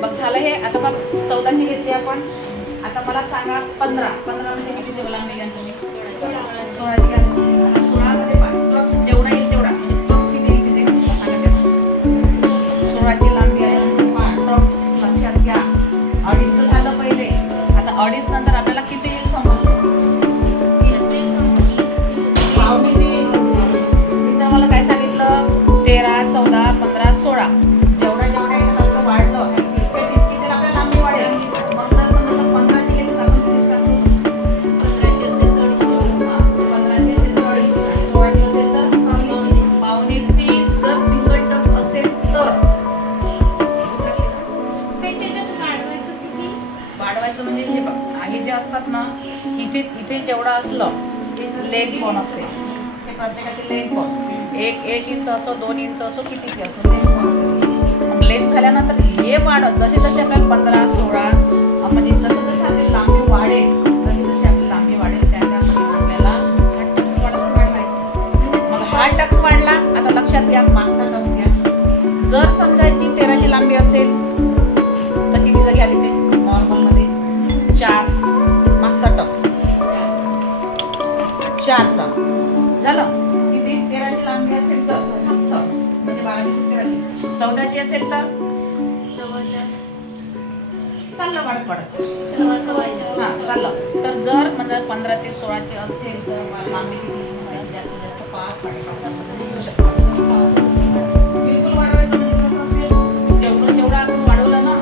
बघ झालं हे. आता बघ 14ची घेतली आपण. आता मला सांगा 15 म्हणजे किती लांबी घ्या तुम्ही? 16ची घ्या. आता 16 मध्ये फ्लक्स जेवढा येईल तेवढा, म्हणजे फ्लक्स किती येईल तिथे मला सांगा त्यात. 16ची लांबी आहे फ्लक्स लक्षात घ्या. 2.5 झालं पहिले. आता 2.5 नंतर आपल्याला किती येईल समजलं? पावणे 3. मी तर मला काय सांगितलं? 13, 14, 15, 16 जेवढा येईल आपलं वाढलं तितके तर आपल्याला लांबी वाढेल. मग जर समजा 15ची गेली तर आपण किती टाकतो? 15ची असेल तर 15ची असेल तर 2.5, 16ची असेल तर पावणे 3. जर सिंगल टक्स असेल तर वाढवायचं म्हणजे हे बघ, हे जे असतात ना, इथे जेवढं असलं की लेंथ कोण असते, हे प्रत्येकाची लेंथ कोण 1 इंच असो 2 इंच असो कितीची असो लेंथ कोण असते. मग लेंथ झाल्यानंतर हे वाढत जसे आपल्याला 15, 16 म्हणजे जसं आपली लांबी वाढेल तशी आपली लांबी वाढेल त्यामध्ये आपल्याला हा टक्स वाढवायचा. मग हा टक्स वाढला. आता लक्षात घ्या मागचा टक्स घ्या. जर समजायची 13ची लांबी असेल तर कितीचा घ्या तिथे नॉर्मल मध्ये 4 मागचा टक्स 4चा झालं. किती 13ची लांबी असेल तर फक्त म्हणजे 12ची 13ची 14ची असेल तर चाललं वाढत हा चाललं. तर जर म्हणजे 15 ते 16ची असेल तर लांबी किती जास्तीत जास्त 5, 5.5 बिलकुल वाढवायचं म्हणजे कसं असेल जेवढं आपण वाढवलं ना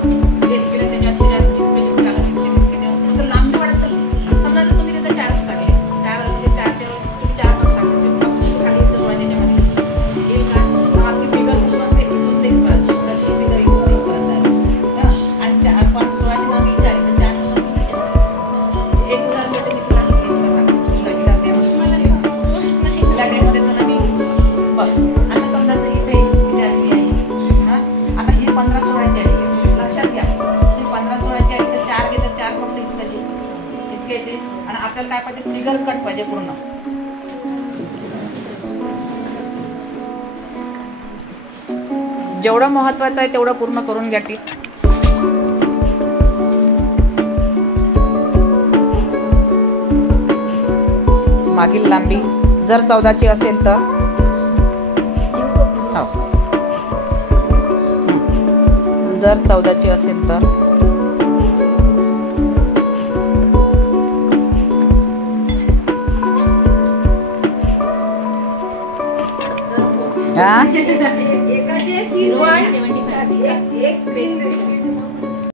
गेलं त्याच्यात जितके जास्त असं लांबी वाढत चालली. समजा जर तुम्ही तिथे 4 टाकले 4 म्हणजे 4 खाली येतं 16च्या मध्ये येईल का? आपली फिगर कुठून असते इथून ते परत फिगर इथून ते परत आणि 16ची लांबी इथे आली तर 4 एक उदाहरण देते मी तुला. लाटेमध्ये तुला मी बघ आता समजा इथे आली आहे. आता ही 15, 16ची आली. लक्षात घ्या ही 15, 16ची आली तर 4 घेतात 4 फक्त इतके येते. आणि आपल्याला काय पाहिजे फिगर कट पाहिजे पूर्ण. जेवढं महत्वाचं आहे तेवढं पूर्ण करून घ्या. टीप मागील लांबी जर 14ची असेल तर जर 14ची असेल तर